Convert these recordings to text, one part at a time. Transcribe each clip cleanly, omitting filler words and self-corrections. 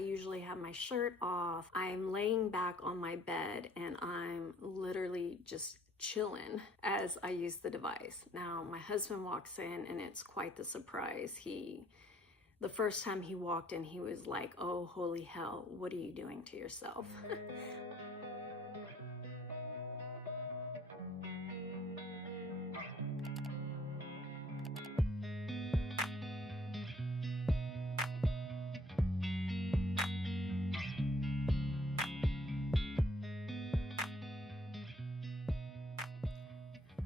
usually have my shirt off. I'm laying back on my bed and I'm literally just chilling as I use the device. Now, my husband walks in and it's quite the surprise. The first time he walked in, he was like, "Oh, holy hell, what are you doing to yourself?"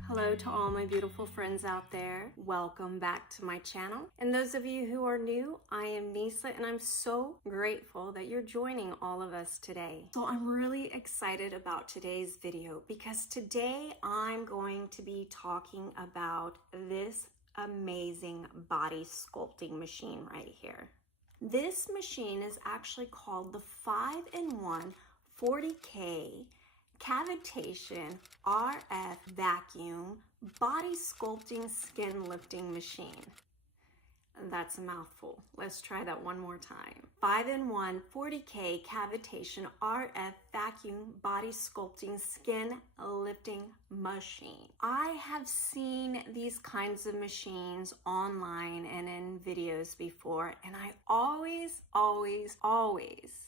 Hello to all my beautiful friends out there. Welcome back to my channel. And those of you who are new, I am Nisa and I'm so grateful that you're joining all of us today. So I'm really excited about today's video because today I'm going to be talking about this amazing body sculpting machine right here. This machine is actually called the 5-in-1 40K Cavitation RF Vacuum Body Sculpting Skin Lifting Machine. That's a mouthful. Let's try that one more time. 5-in-1 40K Cavitation RF Vacuum Body Sculpting Skin Lifting Machine. I have seen these kinds of machines online and in videos before, and I always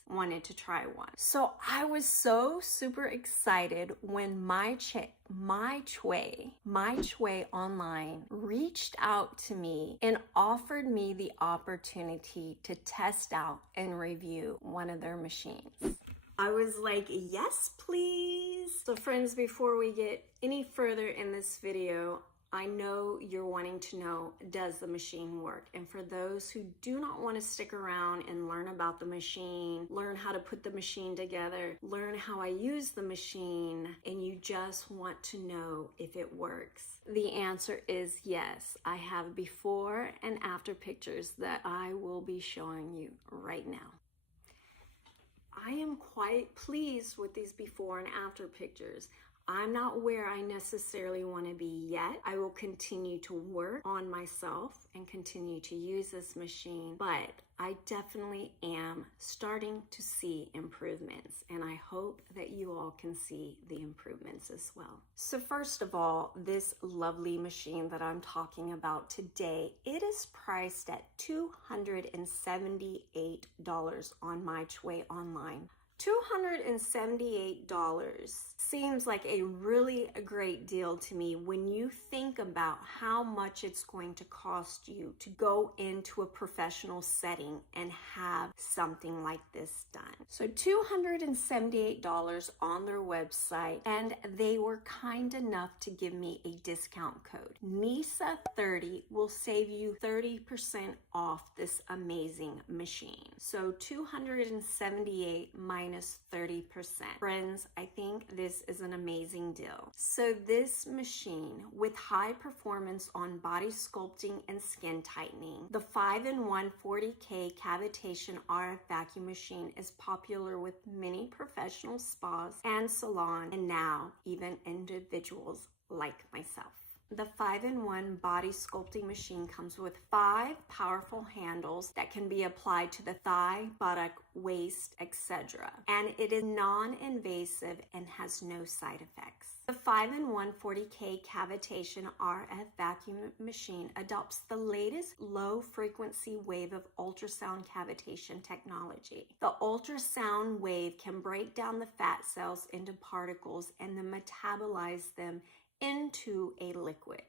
wanted to try one. So I was so super excited when myChway online reached out to me and offered me the opportunity to test out and review one of their machines. I was like, yes, please. So friends, before we get any further in this video, I know you're wanting to know, does the machine work? And for those who do not want to stick around and learn about the machine, learn how to put the machine together, learn how I use the machine, and you just want to know if it works, the answer is yes. I have before and after pictures that I will be showing you right now. I am quite pleased with these before and after pictures. I'm not where I necessarily want to be yet. I will continue to work on myself and continue to use this machine, but I definitely am starting to see improvements, and I hope that you all can see the improvements as well. So first of all, this lovely machine that I'm talking about today, it is priced at $278 on myChway online. $278 seems like a really great deal to me when you think about how much it's going to cost you to go into a professional setting and have something like this done. So $278 on their website, and they were kind enough to give me a discount code. Nisa30 will save you 30% off this amazing machine. So $278 minus 30%. Friends, I think this is an amazing deal. So this machine with high performance on body sculpting and skin tightening, the 5-in-1 40K Cavitation RF Vacuum Machine is popular with many professional spas and salons, and now even individuals like myself. The 5-in-1 body sculpting machine comes with 5 powerful handles that can be applied to the thigh, buttock, waist, etc. And it is non-invasive and has no side effects. The 5-in-1 40K Cavitation RF Vacuum Machine adopts the latest low-frequency wave of ultrasound cavitation technology. The ultrasound wave can break down the fat cells into particles and then metabolize them into a liquid.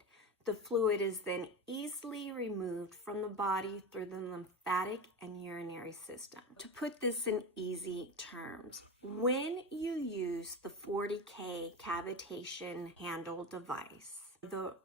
The fluid is then easily removed from the body through the lymphatic and urinary system. To put this in easy terms, when you use the 40K cavitation handle device, the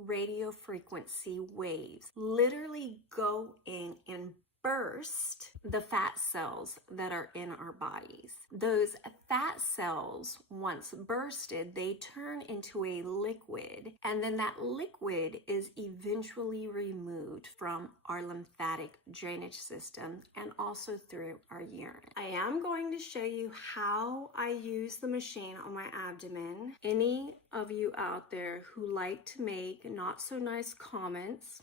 radiofrequency waves literally go in and burst the fat cells that are in our bodies. Those fat cells, once bursted, they turn into a liquid, and then that liquid is eventually removed from our lymphatic drainage system and also through our urine. I am going to show you how I use the machine on my abdomen. Any of you out there who like to make not so nice comments,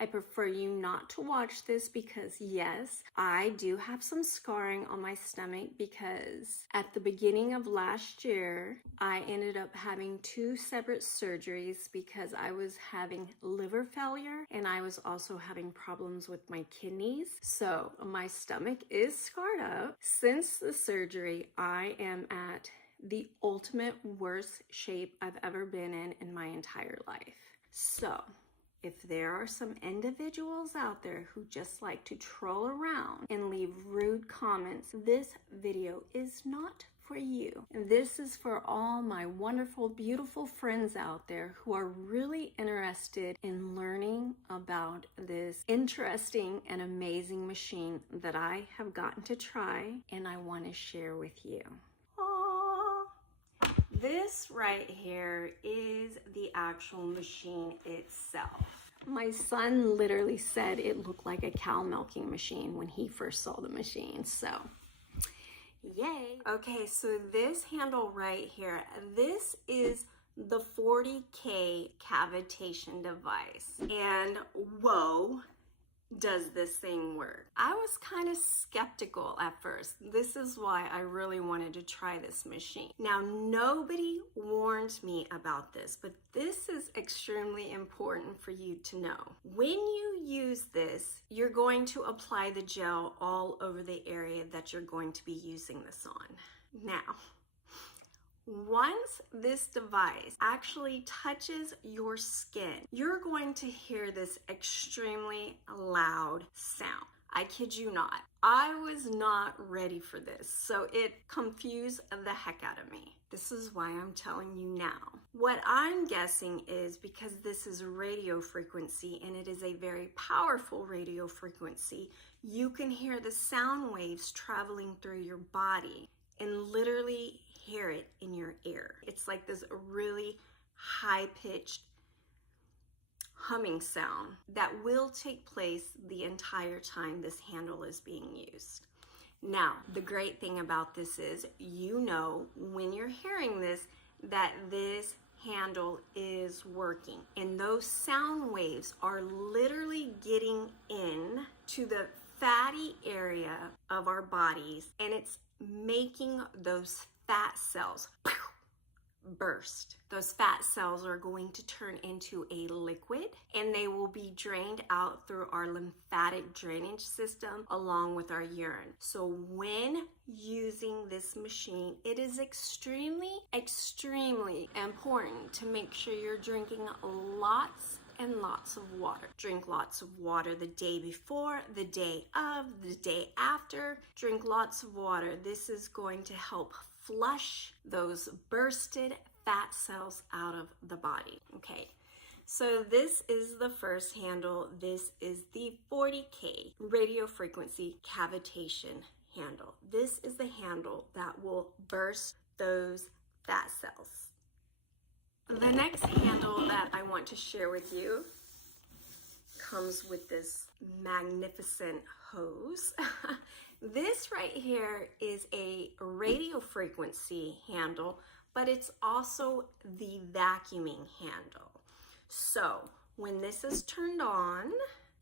I prefer you not to watch this because yes, I do have some scarring on my stomach because at the beginning of last year, I ended up having 2 separate surgeries because I was having liver failure and I was also having problems with my kidneys. So my stomach is scarred up. Since the surgery, I am at the ultimate worst shape I've ever been in my entire life. So if there are some individuals out there who just like to troll around and leave rude comments, this video is not for you. This is for all my wonderful, beautiful friends out there who are really interested in learning about this interesting and amazing machine that I have gotten to try and I want to share with you. This right here is the actual machine itself. My son literally said it looked like a cow milking machine when he first saw the machine, so yay. Okay, so this handle right here, this is the 40K cavitation device. And whoa, does this thing work? I was kind of skeptical at first. This is why I really wanted to try this machine. Now, nobody warned me about this, but this is extremely important for you to know. When you use this, you're going to apply the gel all over the area that you're going to be using this on. Now, once this device actually touches your skin, you're going to hear this extremely loud sound. I kid you not. I was not ready for this, so it confused the heck out of me. This is why I'm telling you now. What I'm guessing is because this is radio frequency and it is a very powerful radio frequency, you can hear the sound waves traveling through your body and literally hear it in your ear. It's like this really high-pitched humming sound that will take place the entire time this handle is being used. Now, the great thing about this is, you know, when you're hearing this, that this handle is working. And those sound waves are literally getting in to the fatty area of our bodies, and it's making those fat cells burst. Those fat cells are going to turn into a liquid and they will be drained out through our lymphatic drainage system along with our urine. So when using this machine, it is extremely important to make sure you're drinking lots and lots of water. Drink lots of water the day before, the day of, the day after. Drink lots of water. This is going to help flush those bursted fat cells out of the body. Okay, so this is the first handle. This is the 40K radio frequency cavitation handle. This is the handle that will burst those fat cells. The next handle that I want to share with you comes with this magnificent hose. This right here is a radio frequency handle, but it's also the vacuuming handle. So when this is turned on,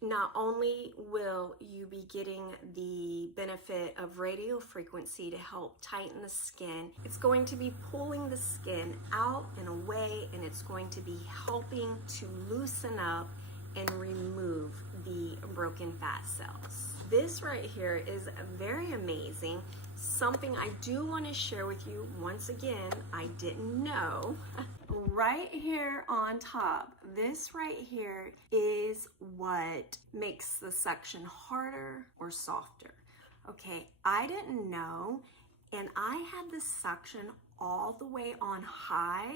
not only will you be getting the benefit of radio frequency to help tighten the skin, it's going to be pulling the skin out and away, and it's going to be helping to loosen up and remove the broken fat cells. This right here is very amazing. Something I do want to share with you. Once again, I didn't know. Right here on top, this right here is what makes the suction harder or softer. Okay, I didn't know, and I had the suction all the way on high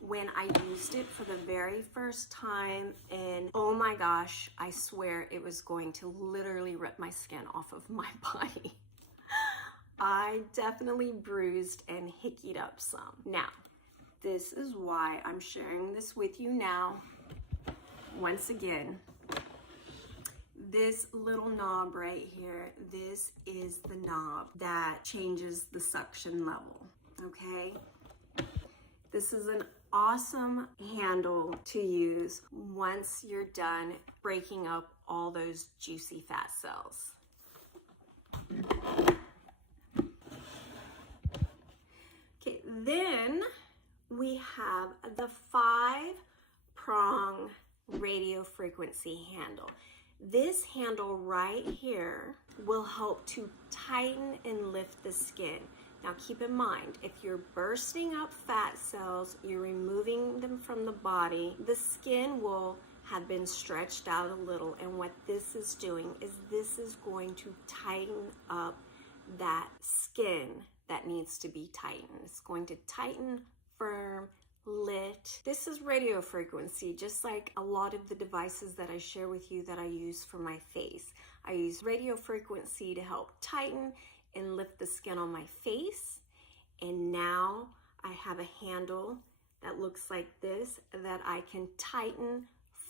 when I used it for the very first time, and oh my gosh, I swear it was going to literally rip my skin off of my body. I definitely bruised and hickeyd up some. Now, this is why I'm sharing this with you now. Once again, this little knob right here, this is the knob that changes the suction level, okay? This is an awesome handle to use once you're done breaking up all those juicy fat cells. Okay, then we have the 5-prong radiofrequency handle. This handle right here will help to tighten and lift the skin. Now keep in mind, if you're bursting up fat cells, you're removing them from the body, the skin will have been stretched out a little, and what this is doing is this is going to tighten up that skin that needs to be tightened. It's going to tighten, firm, lit. This is radio frequency, just like a lot of the devices that I share with you that I use for my face. I use radio frequency to help tighten and lift the skin on my face. And now I have a handle that looks like this that I can tighten,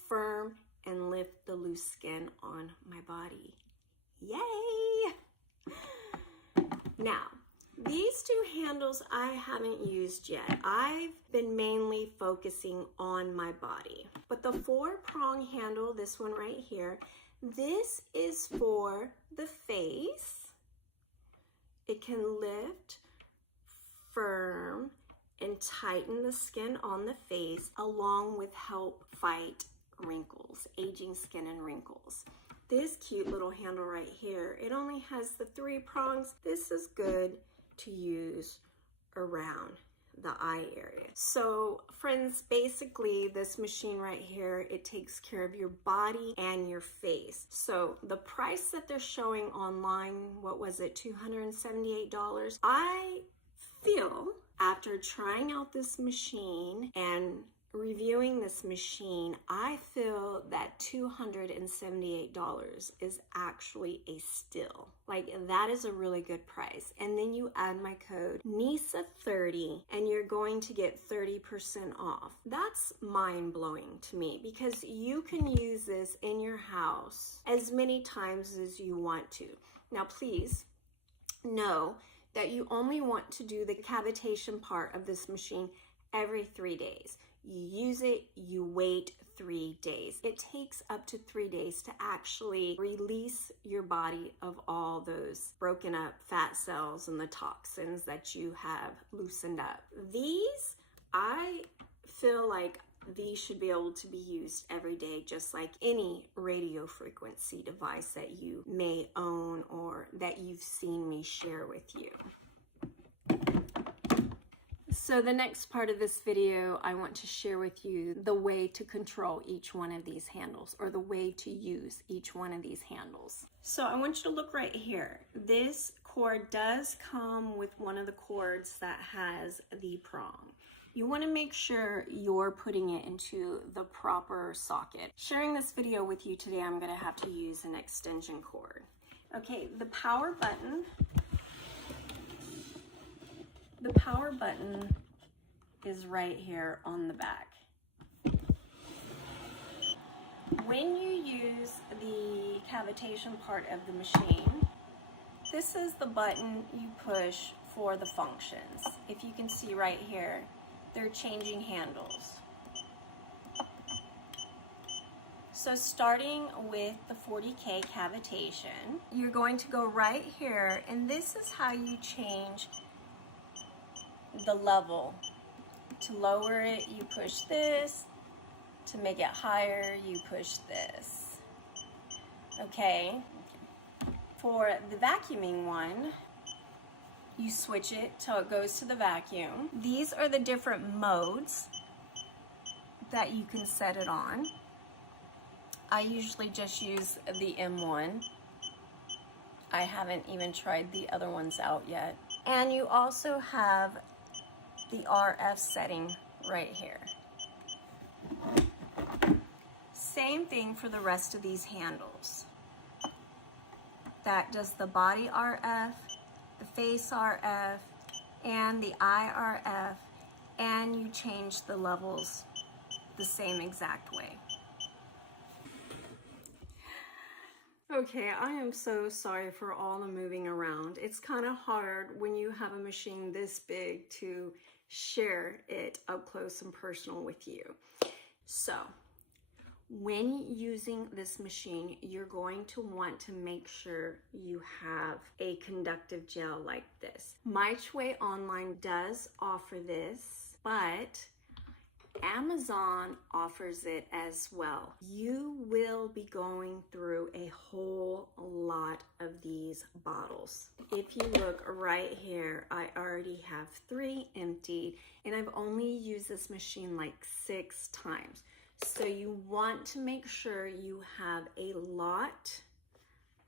firm, and lift the loose skin on my body. Yay! Now, these 2 handles I haven't used yet. I've been mainly focusing on my body. But the 4-prong handle, this one right here, this is for the face. It can lift, firm, and tighten the skin on the face, along with help fight wrinkles, aging skin and wrinkles. This cute little handle right here, it only has the 3 prongs. This is good to use around the eye area. So friends, basically this machine right here, it takes care of your body and your face. So the price that they're showing online, what was it, $278? I feel after trying out this machine and reviewing this machine, I feel that $278 is actually a steal. Like, that is a really good price. And then you add my code NISA30 and you're going to get 30% off. That's mind-blowing to me, because you can use this in your house as many times as you want to. Now, please know that you only want to do the cavitation part of this machine every 3 days. You use it, you wait 3 days. It takes up to 3 days to actually release your body of all those broken up fat cells and the toxins that you have loosened up. These, I feel like these should be able to be used every day, just like any radio frequency device that you may own or that you've seen me share with you. So the next part of this video, I want to share with you the way to control each one of these handles, or the way to use each one of these handles. So I want you to look right here. This cord does come with one of the cords that has the prong. You want to make sure you're putting it into the proper socket. Sharing this video with you today, I'm going to have to use an extension cord. Okay, the power button is right here on the back. When you use the cavitation part of the machine, this is the button you push for the functions. If you can see right here, they're changing handles. So starting with the 40K cavitation, you're going to go right here, and this is how you change the level. To lower it, you push this. To make it higher, you push this. Okay. For the vacuuming one, you switch it till it goes to the vacuum. These are the different modes that you can set it on. I usually just use the M1. I haven't even tried the other ones out yet. And you also have the RF setting right here. Same thing for the rest of these handles. That does the body RF, the face RF, and the eye RF, and you change the levels the same exact way. Okay, I am so sorry for all the moving around. it's kind of hard when you have a machine this big to share it up close and personal with you. So when using this machine, you're going to want to make sure you have a conductive gel like this. myChway online does offer this, but Amazon offers it as well. You will be going through a whole lot of these bottles. If you look right here, I already have 3 emptied, and I've only used this machine like 6 times. So you want to make sure you have a lot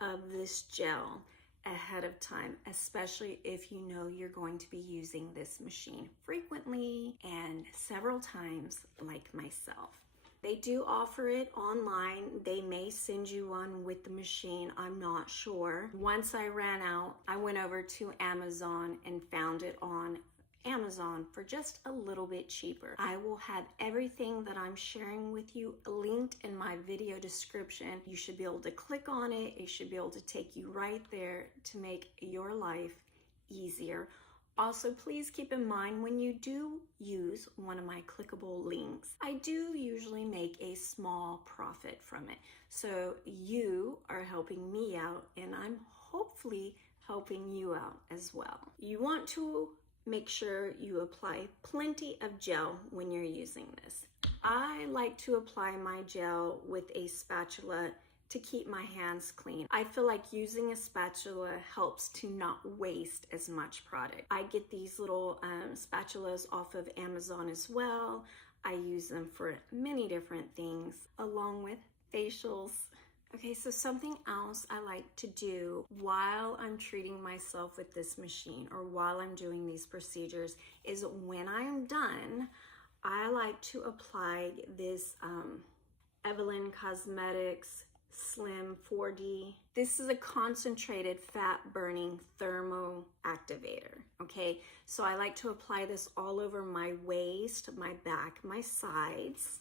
of this gel ahead of time, especially if you know you're going to be using this machine frequently and several times like myself. They do offer it online. They may send you one with the machine. I'm not sure. Once I ran out, I went over to Amazon and found it on Amazon for just a little bit cheaper. I will have everything that I'm sharing with you linked in my video description. You should be able to click on it. It should be able to take you right there to make your life easier. Also, please keep in mind when you do use one of my clickable links, I do usually make a small profit from it. So you are helping me out, and I'm hopefully helping you out as well. You want to make sure you apply plenty of gel when you're using this. I like to apply my gel with a spatula to keep my hands clean. I feel like using a spatula helps to not waste as much product. I get these little spatulas off of Amazon as well. I use them for many different things, along with facials. Okay, so something else I like to do while I'm treating myself with this machine or while I'm doing these procedures is when I'm done, I like to apply this Evelyn Cosmetics Slim 4D. This is a concentrated fat burning thermo activator. Okay, so I like to apply this all over my waist, my back, my sides.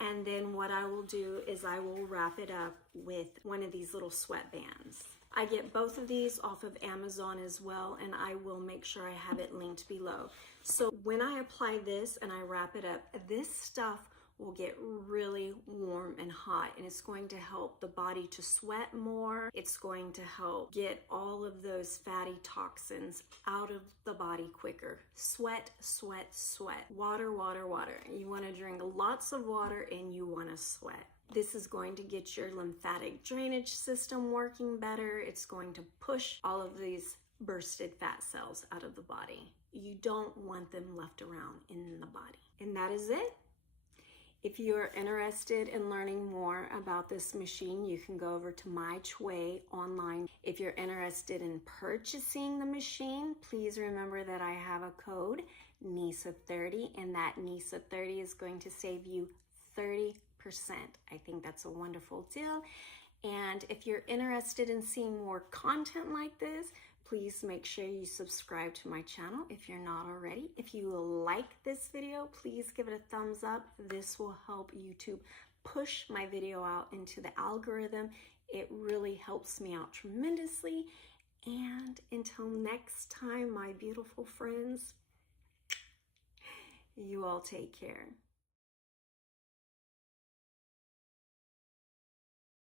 And then what I will do is I will wrap it up with one of these little sweatbands. I get both of these off of Amazon as well, and I will make sure I have it linked below. So when I apply this and I wrap it up, this stuff will get really warm and hot, and it's going to help the body to sweat more. It's going to help get all of those fatty toxins out of the body quicker. Sweat, sweat, sweat. Water, water, water. You want to drink lots of water and you want to sweat. This is going to get your lymphatic drainage system working better. It's going to push all of these bursted fat cells out of the body. You don't want them left around in the body. And that is it. If you're interested in learning more about this machine, you can go over to myChway online. If you're interested in purchasing the machine, please remember that I have a code, Nisa30, and that Nisa30 is going to save you 30%. I think that's a wonderful deal. And if you're interested in seeing more content like this, please make sure you subscribe to my channel if you're not already. If you like this video, please give it a thumbs up. This will help YouTube push my video out into the algorithm. It really helps me out tremendously. And until next time, my beautiful friends, you all take care.